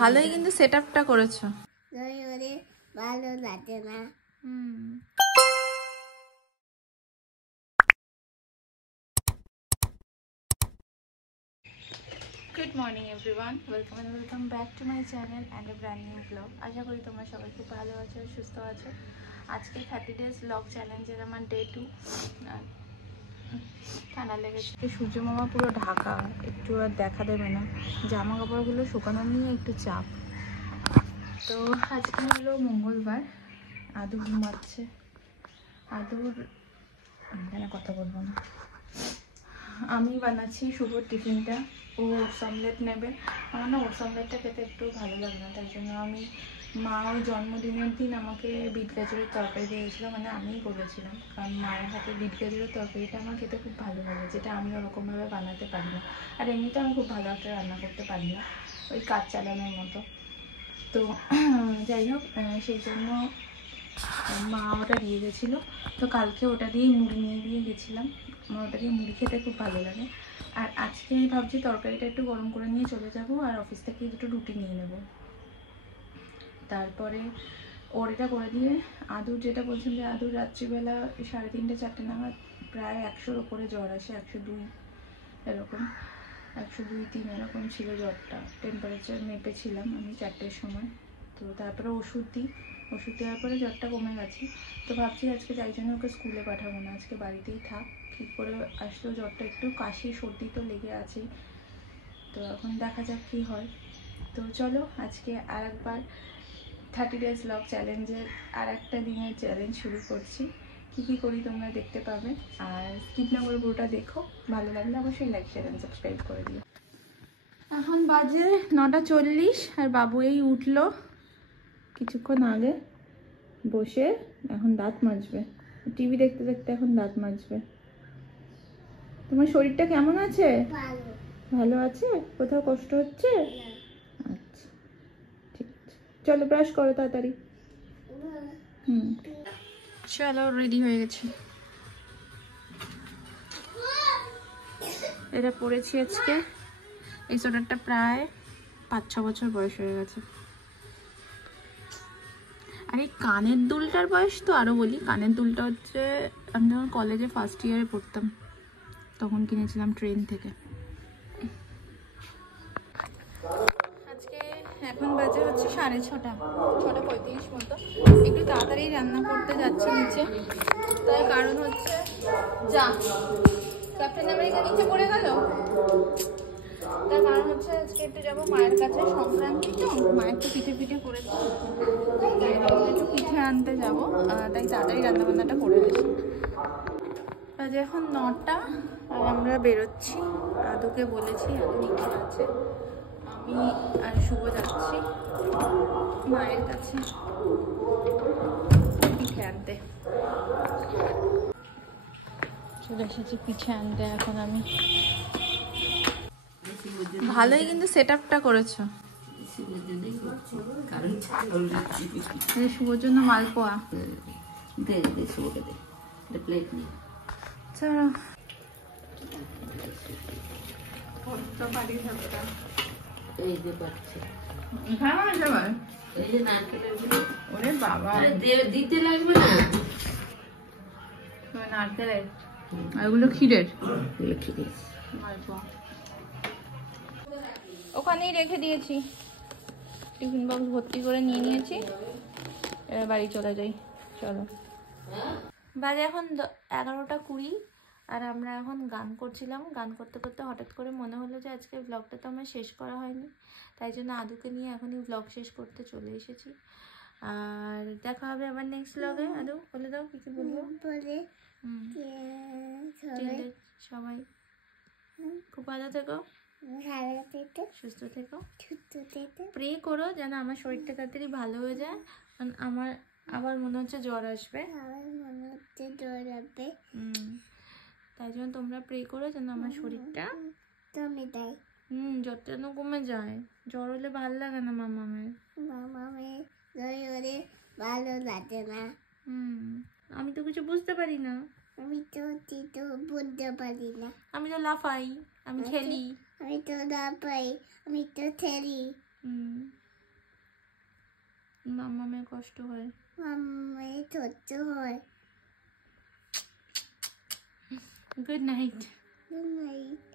ভালোই কিন্তু সেটআপটা করেছো। ভালো লাগে না। Good morning everyone, welcome back to my channel and a brand new blog. আশা করি তোমরা সবাই খুব ভালো আছো, সুস্থ আছো। আজকে 30 ডেজ ব্লগ চ্যালেঞ্জের আমার ডে 2। ঠান্ডা লেগেছে, সূর্য মামা পুরো ঢাকা, একটু আর দেখা দেবে না। জামা কাপড়গুলো শুকানো নিয়ে একটু চাপ। তো আজকে হলো মঙ্গলবার, আদু ঘুমাচ্ছে। আদুর এখানে কথা বলবো না। আমি বানাচ্ছি শুভর টিফিনটা। ও ওটস অমলেট নেবে। আমার না ওটস অমলেটটা খেতে একটু ভালো লাগে না, তাই জন্য আমি মা ওই জন্মদিনের দিন আমাকে বিট গাজরের তরকারি দিয়েছিল, মানে আমিই করেছিলাম, কারণ মায়ের হাতে বিট গাজরের তরকারিটা আমার খেতে খুব ভালো লাগে, যেটা আমি ওরকমভাবে বানাতে পারি না। আর এমনিতে আমি খুব ভালো একটা রান্না করতে পারি না, ওই কাজ চালানোর মতো। তো যাই হোক, সেই জন্য মা ওটা দিয়ে গেছিলো। তো কালকে ওটা দিয়েই মুড়ি নিয়ে দিয়ে গেছিলাম। আমার ওটা দিয়ে মুড়ি খেতে খুব ভালো লাগে। আর আজকে আমি ভাবছি তরকারিটা একটু গরম করে নিয়ে চলে যাব, আর অফিস থেকে দুটো রুটি নিয়ে নেব। তারপরে ওর এটা করে দিয়ে আদুর যেটা বলছেন যে আদুর রাত্রিবেলা 3:30 4টে নাগাদ প্রায় 100-র ওপরে জ্বর আসে, 102 এরকম, 102-3 এরকম ছিল জ্বরটা। টেম্পারেচার মেপেছিলাম আমি 4টের সময়। তো তারপরে ওষুধ দিই, ওষুধ দেওয়ার পরে জ্বরটা কমে গেছে। তো ভাবছি আজকে যাই জন্য ওকে স্কুলে পাঠাবো না, আজকে বাড়িতেই থাক। ঠিক করে আসলেও জ্বরটা একটু কাশি সর্দি তো লেগে আছেই। তো এখন দেখা যাক কী হয়। তো চলো আজকে আর একবার 30 ডেজ ব্লগ চ্যালেঞ্জের আর একটা দিনের চ্যালেঞ্জ শুরু করছি। কী কী করি তোমরা দেখতে পাবে, আর স্কিপ না করে পুরোটা দেখো। ভালো লাগলে অবশ্যই লাইক শেয়ার অ্যান্ড সাবস্ক্রাইব করে দিও। এখন বাজে 9:40 আর বাবু এই উঠলো কিছুক্ষণ আগে, বসে এখন দাঁত মাজবে। টিভি দেখতে দেখতে এখন দাঁত মাজবে। তোমার শরীরটা কেমন আছে? ভালো আছে? কোথাও কষ্ট হচ্ছে? আচ্ছা ঠিক আছে, চলো ব্রাশ করো তাড়াতাড়ি। চলো রেডি হয়ে গেছি। এটা পরেছি আজকে। এই সোয়েটারটা প্রায় 5-6 বছর বয়স হয়ে গেছে। আর এই কানের দুলটার বয়স তো আরও বলি। কানের দুলটা হচ্ছে আমি যখন কলেজে ফার্স্ট ইয়ারে পড়তাম তখন কিনেছিলাম ট্রেন থেকে। আজকে এখন বাজে হচ্ছে 6:30 মতো। একটু তাড়াতাড়ি রান্না করতে যাচ্ছি নিচে, তার কারণ হচ্ছে যা ক্যাপ্টেন আমেরিকা নিচে পড়ে গেল। তার কারণ হচ্ছে আজকে একটু যাবো মায়ের কাছে, সংক্রান্তি তো, মায়ের তো পিঠে করেছে, একটু পিঠে আনতে যাবো, তাই তাড়াতাড়ি রান্নাবান্নাটা করে গেছি। আজ এখন 9টা আর আমরা বেরোচ্ছি। আদুকে বলেছি, আদু নিচে আছে, আমি আর শুভ যাচ্ছি মায়ের কাছে পিঠে আনতে। চলে এসেছি পিঠে আনতে এখন আমি। ভালোই কিন্তু সেটআপটা করেছো। শুভর জন্য মালপোয়া। চলো ওরে বাবা দিতে লাগবে না, নারকেলের আর ওগুলো ক্ষীরের মালপোয়া। ওখানেই রেখে দিয়েছি, টিফিন বক্স ভর্তি করে নিয়ে নিয়েছি, এবার বাড়ি চলে যাই। চলো বাজে এখন 11:20 আর আমরা এখন গান করছিলাম। গান করতে করতে হঠাৎ করে মনে হলো যে আজকে ব্লগটা তো আমার শেষ করা হয়নি, তাই জন্য আদুকে নিয়ে এখনই ব্লগ শেষ করতে চলে এসেছি। আর দেখা হবে আবার নেক্সট ব্লগে। আদু বলে দাও কি কি বলবো। সবাই খুব ভালো থেকো, সুস্থ থেকো, প্রে করো যেন আমার শরীরটা তাড়াতাড়ি ভালো হয়ে যায়, কারণ আমার আবার মনে হচ্ছে জ্বর আসবে। তাই জন্য তোমরা প্রে করো যেন আমার শরীরটা জ্বরটা যেন কমে যায়। জ্বর হলে ভালো লাগে না মামামের, ভালো লাগে না। আমি তো কিছু বুঝতে পারি না, আমি তো বুঝতে পারি না। আমি তো লাফাই, আমি খেলি, আমি তো লাফাই, আমি তো খেলি। মামামের কষ্ট হয়। মাম্মাই ছোট হয়। Good night. Good night.